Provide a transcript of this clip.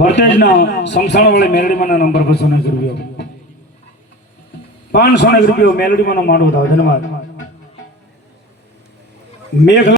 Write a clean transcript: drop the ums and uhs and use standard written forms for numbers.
વર્તેજના સમસાણવાળી મેલડીમાંના number 200 રૂપિયા 500 રૂપિયા મેલડીમાંનો માંડવો થાવ. ધન્યવાદ. મેઘ